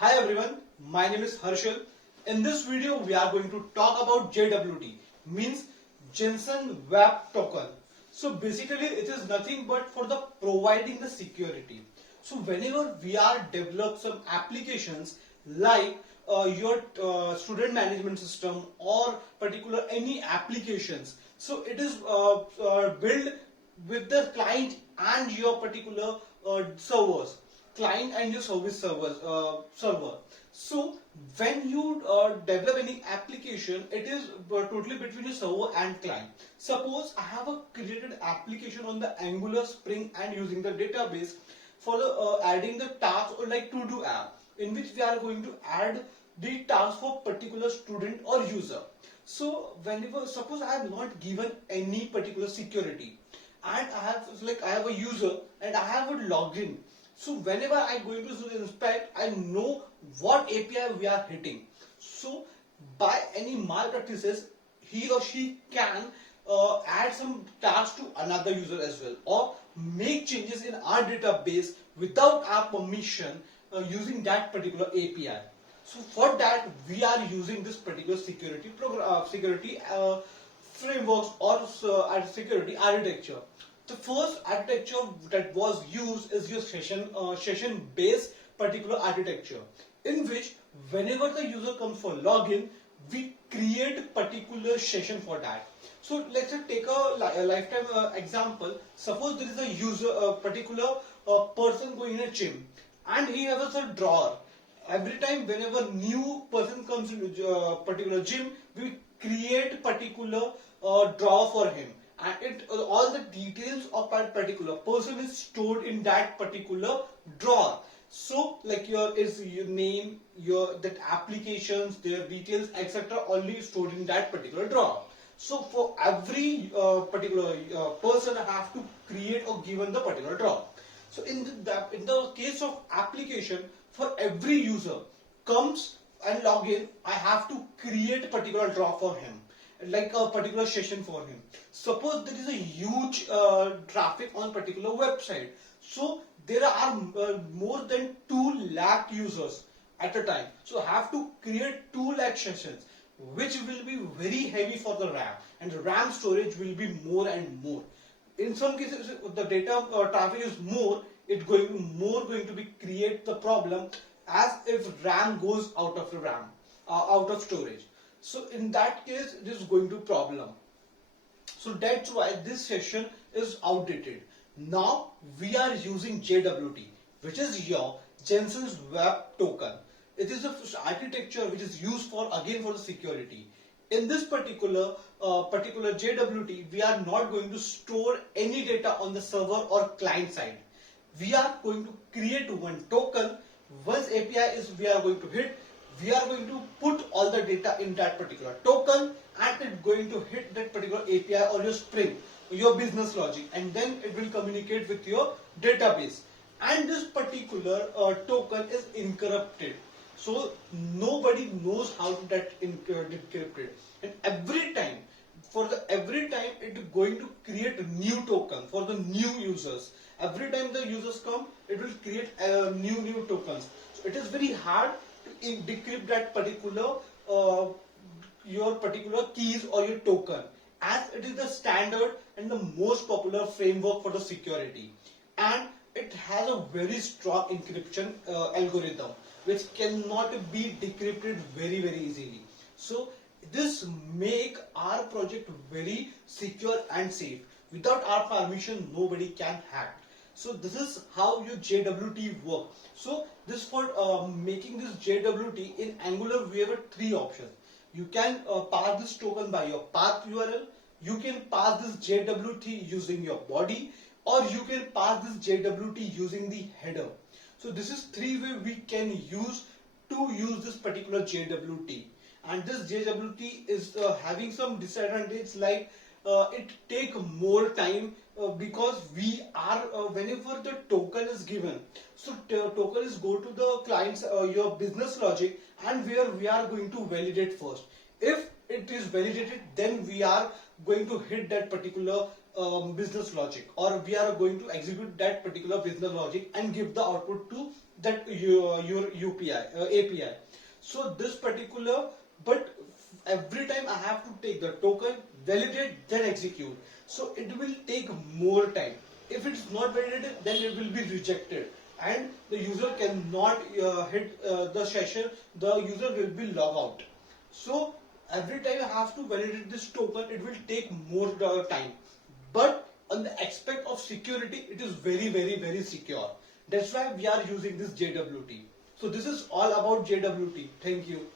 Hi everyone, my name is Harshal. In this video, we are going to talk about JWT, means Jensen Web Token. So basically, it is nothing but for the providing the security. So whenever we are develop some applications like your student management system or particular any applications, so it is built with the client and your particular servers, client and your server. So when you develop any application, it is totally between your server and client. Suppose I have a created application on the Angular Spring and using the database for the adding the task or like to do app, in which we are going to add the task for particular student or user. So whenever suppose I have not given any particular security, and I have a user and I have a login. So whenever I go into inspect, I know what API we are hitting. So by any malpractices, he or she can add some tasks to another user as well, or make changes in our database without our permission using that particular API. So for that, we are using this particular security frameworks or security architecture. The first architecture that was used is your session based particular architecture, in which whenever the user comes for login, we create particular session for that. So let's say take a lifetime example. Suppose there is a user, a particular person going in a gym, and he has a drawer. Every time whenever new person comes into particular gym, we create particular drawer for him, and all the details of that particular person is stored in that particular drawer. So like your name, your that applications, their details, etc. only stored in that particular drawer. So for every particular person, I have to create or given the particular drawer. So in the case of application, for every user comes and log in, I have to create a particular draw for him, like a particular session for him. Suppose there is a huge traffic on particular website. So there are more than 2 lakh users at a time. So I have to create 2 lakh sessions, which will be very heavy for the RAM, and the RAM storage will be more and more. In some cases, if the data traffic is more, it going to be create the problem as if RAM goes out of the RAM, out of storage. So in that case, it is going to problem. So that's why this session is outdated. Now we are using JWT, which is your Jensen's Web Token. It is a architecture which is used for again for the security. In this particular JWT, we are not going to store any data on the server or client side. We are going to create one token. Once API is we are going to hit, we are going to put all the data in that particular token, and it's going to hit that particular API or your Spring, your business logic, and then it will communicate with your database. And this particular token is encrypted, so nobody knows how to that encrypted. And every time it is going to create a new token for the new users. Every time the users come, it will create new tokens. So it is very hard to decrypt that particular your particular keys or your token, as it is the standard and the most popular framework for the security, and it has a very strong encryption algorithm which cannot be decrypted very easily. So this make our project very secure and safe. Without our permission, nobody can hack. So this is how your JWT work. So this for making this JWT in Angular, we have 3 options. You can pass this token by your path URL. You can pass this JWT using your body, or you can pass this JWT using the header. So this is 3 ways we can use to use this particular JWT. And this JWT is having some disadvantage, like it take more time because we are whenever the token is given, so token is go to the client's your business logic, and where we are going to validate first. If it is validated, then we are going to hit that particular business logic, or we are going to execute that particular business logic and give the output to that your UPI API. So this particular, but every time I have to take the token, validate, then execute. So it will take more time. If it's not validated, then it will be rejected, and the user cannot hit the session. The user will be log out. So every time I have to validate this token, it will take more time. But on the aspect of security, it is very, very, very secure. That's why we are using this JWT. So this is all about JWT. Thank you.